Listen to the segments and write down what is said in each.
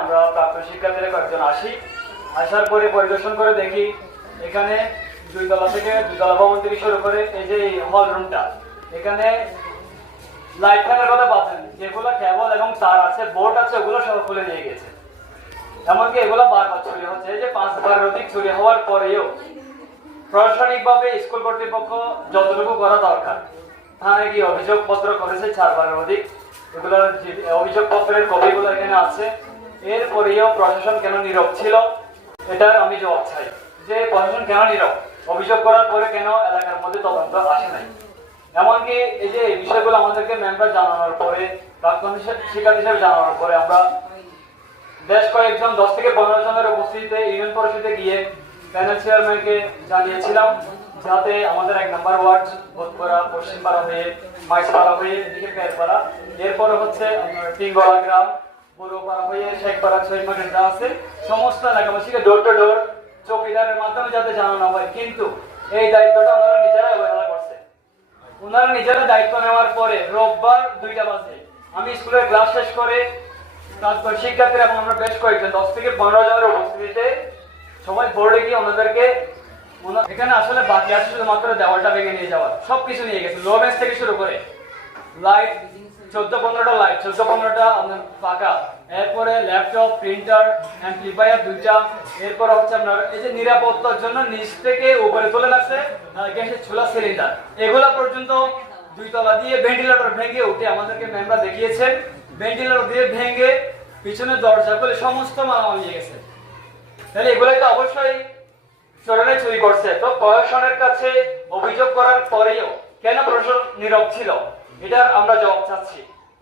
আমরা প্রাক্তন শিক্ষার্থীরা কয়েকজন আসার পরে পরিদর্শন করে দেখি এখানে দুইতলা থেকে দুইতলা ভবন থেকে শুরু করে এই যে হল রুমটা, এখানে লাইট ফ্যানের কথা পাচ্ছেন, যেগুলো কেবল এবং তার আছে, বোর্ড আছে, ওগুলো সব খুলে নিয়ে গেছে। এমনকি এগুলো বারবার চুরি হচ্ছে। এই যে 5 বারের অধিক চুরি হওয়ার পরেও প্রশাসনিকভাবে স্কুল কর্তৃপক্ষ যতটুকু করা দরকার, থানায় গিয়ে অভিযোগ পত্র করেছে 4 বারের অধিক। এগুলোর অভিযোগ পত্রের কপিগুলো এখানে আছে। এরপরেও প্রশাসন কেন নীরব ছিল, এটার আমি জবাব চাই যে প্রশাসন কেন নীরব, অভিযোগ করার পরে কেন এলাকার মধ্যে তদন্ত আসে নাই। এমনকি এই যে এই বিষয়গুলো আমাদেরকে মেম্বার জানানোর পরে, প্রাক্তন শিক্ষার্থী হিসেবে জানানোর পরে আমরা বেশ কয়েকজন 10 থেকে 15 জনের উপস্থিতিতে ইউনিয়ন পরিষদে গিয়ে প্যানেল চেয়ারম্যানকে জানিয়েছিলাম যাতে আমাদের 1 নম্বর ওয়ার্ড বোধপাড়া, পশ্চিমপাড়া হয়ে মাইসপাড়া হয়ে এদিকে পেরপাড়া, এরপরে হচ্ছে তিনগড়া গ্রাম, পুরোপাড়া হয়ে শেখপাড়া, ছয়মাঘাট যা আছে সমস্ত এলাকাবাসীকে ডোর টু ডোর চৌকিদারের মাধ্যমে যাতে জানানো হয়। কিন্তু এই দায়িত্বটা ওনারা নিজেরা অবহেলা করছে। ওনারা নিজেরা দায়িত্ব নেওয়ার পরে রোববার 2টা বাজে আমি স্কুলের ক্লাস শেষ করে তারপর শিক্ষার্থীরা এবং আমরা বেশ কয়েকজন 10 থেকে 15 জনের উপস্থিতিতে সবাই বোর্ডে গিয়ে ওনাদেরকে এখানে আসলে বাকি আছে শুধুমাত্র দেওয়ালটা ভেঙে নিয়ে যাওয়ার, সবকিছু নিয়ে গেছে। লো বেঞ্চ থেকে শুরু করে লাইট 14-15টা লাইট, 14-15টা আপনার ফাঁকা, এরপরে ল্যাপটপ, প্রিন্টার, অ্যাম্পলিফায়ার 2টা, এরপর হচ্ছে আপনার এই যে নিরাপত্তার জন্য নিচ থেকে উপরে তুলে রাখছে গ্যাসের চুলা সিলিন্ডার, এগুলা পর্যন্ত 2 তলা দিয়ে ভেন্টিলেটর ভেঙে উঠে আমাদেরকে মেম্বার দেখিয়েছেন। ভেন্টিলেটর দিয়ে ভেঙে পিছনে দরজা খুলে সমস্ত মালামাল নিয়ে গেছে। তাহলে এগুলাই তো অবশ্যই চোরেরাই চুরি করছে। তো প্রশাসনের কাছে অভিযোগ করার পরেও কেন প্রশাসন নীরব ছিল, এটার আমরা জবাব চাচ্ছি।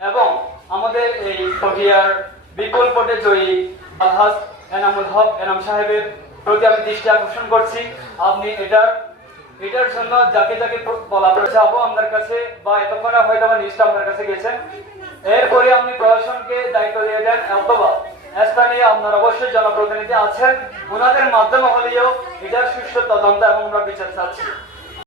এবং আমাদের এই প্রক্রিয়ার বিপুল ভোটে জয়ী আলহাজ এনামুল হক এনাম সাহেবের প্রতি আমি দৃষ্টি আকর্ষণ করছি। আপনি এটার জন্য যাকে যাকে বলা যাবো আপনার কাছে, বা এতক্ষণে হয়তো আমার নিউজটা আপনার কাছে গেছেন, এরপরে আপনি প্রশাসনকে দায়িত্ব দিয়ে দেন, অথবা স্থানীয় আপনার অবশ্যই জনপ্রতিনিধি আছেন, ওনাদের মাধ্যমে হলেও এটার সুষ্ঠু তদন্ত এবং আমরা বিচার চাচ্ছি।